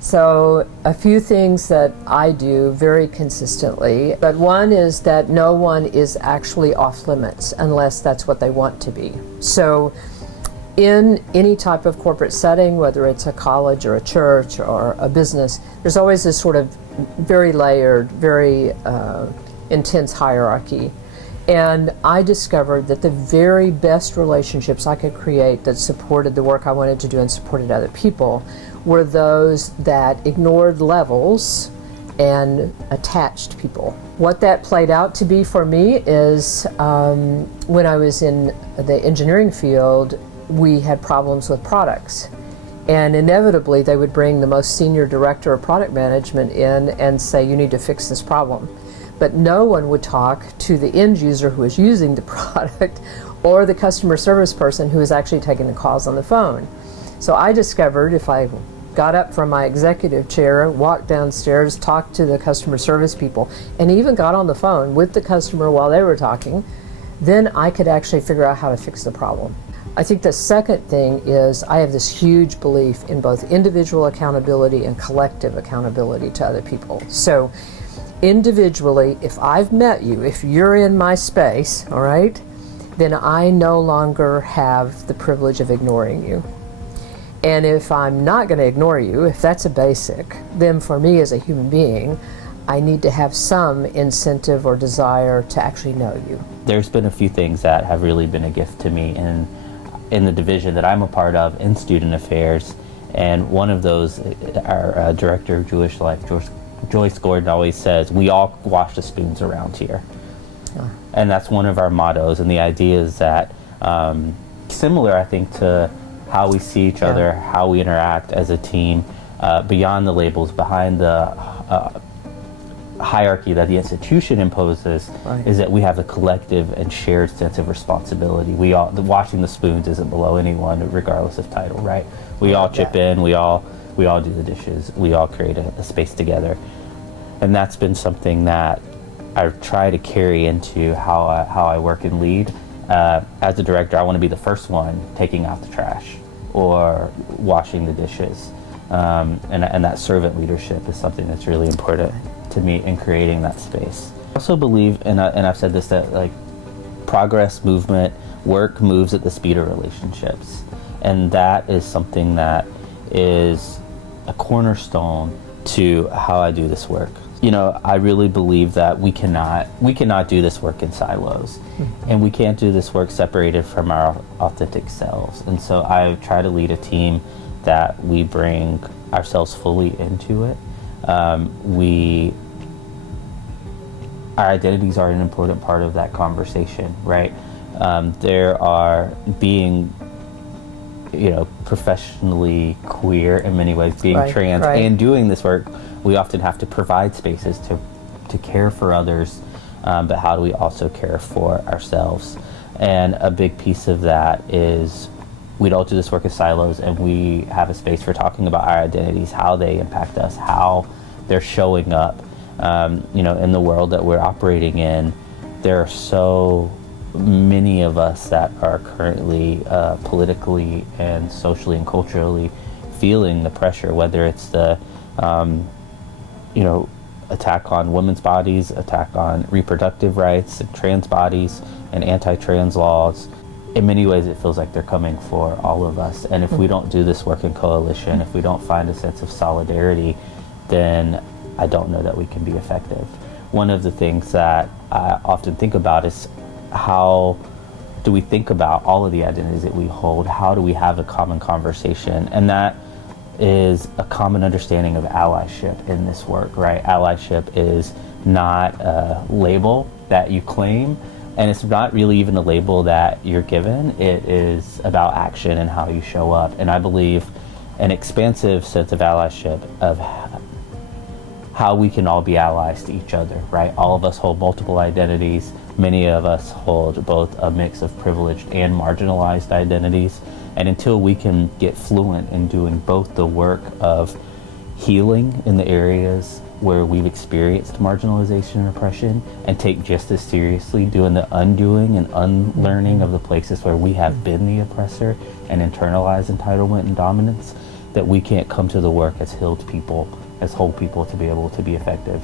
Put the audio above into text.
So a few things that I do very consistently, but one is that no one is actually off limits unless that's what they want to be. So in any type of corporate setting, whether it's a college or a church or a business, there's always this sort of very layered, very intense hierarchy. And I discovered that the very best relationships I could create that supported the work I wanted to do and supported other people were those that ignored levels and attached people. What that played out to be for me is when I was in the engineering field, we had problems with products. And inevitably, they would bring the most senior director of product management in and say, you need to fix this problem. But no one would talk to the end user who was using the product or the customer service person who was actually taking the calls on the phone. So I discovered if I got up from my executive chair, walked downstairs, talked to the customer service people, and even got on the phone with the customer while they were talking, then I could actually figure out how to fix the problem. I think the second thing is I have this huge belief in both individual accountability and collective accountability to other people. So individually, if I've met you, if you're in my space, all right, then I no longer have the privilege of ignoring you. And if I'm not going to ignore you, if that's a basic, then for me as a human being, I need to have some incentive or desire to actually know you. There's been a few things that have really been a gift to me in the division that I'm a part of in student affairs. And one of those, our director of Jewish Life, Joyce Gordon, always says, we all wash the spoons around here. Oh. And that's one of our mottos. And the idea is that similar, I think, to how we see each other, how we interact as a team, beyond the labels, behind the hierarchy that the institution imposes, right, is that we have a collective and shared sense of responsibility. Washing the spoons isn't below anyone, regardless of title, right? We all chip in, we all do the dishes, we all create a space together. And that's been something that I try to carry into how I work and lead. As a director, I want to be the first one taking out the trash or washing the dishes. And that servant leadership is something that's really important to me in creating that space. I also believe, and I've said this, that like progress, movement, work moves at the speed of relationships. And that is something that is a cornerstone to how I do this work. You know, I really believe that we cannot do this work in silos, and we can't do this work separated from our authentic selves. And so I try to lead a team that we bring ourselves fully into it. Our identities are an important part of that conversation, right? There are being, professionally queer in many ways, being trans, and doing this work. We often have to provide spaces to care for others, but how do we also care for ourselves? And a big piece of that is we don't do this work as silos, and we have a space for talking about our identities, how they impact us, how they're showing up. In the world that we're operating in, there are so many of us that are currently politically and socially and culturally feeling the pressure, whether it's the attack on women's bodies, attack on reproductive rights and trans bodies and anti-trans laws. In many ways, it feels like they're coming for all of us. And if we don't do this work in coalition, if we don't find a sense of solidarity, then I don't know that we can be effective. One of the things that I often think about is how do we think about all of the identities that we hold? How do we have a common conversation? And that is a common understanding of allyship in this work, right? Allyship is not a label that you claim, and it's not really even a label that you're given. It is about action and how you show up. And I believe an expansive sense of allyship, of how we can all be allies to each other, right? All of us hold multiple identities. Many of us hold both a mix of privileged and marginalized identities. And until we can get fluent in doing both the work of healing in the areas where we've experienced marginalization and oppression, and take just as seriously doing the undoing and unlearning of the places where we have been the oppressor and internalized entitlement and dominance, that we can't come to the work as healed people, as whole people, to be able to be effective.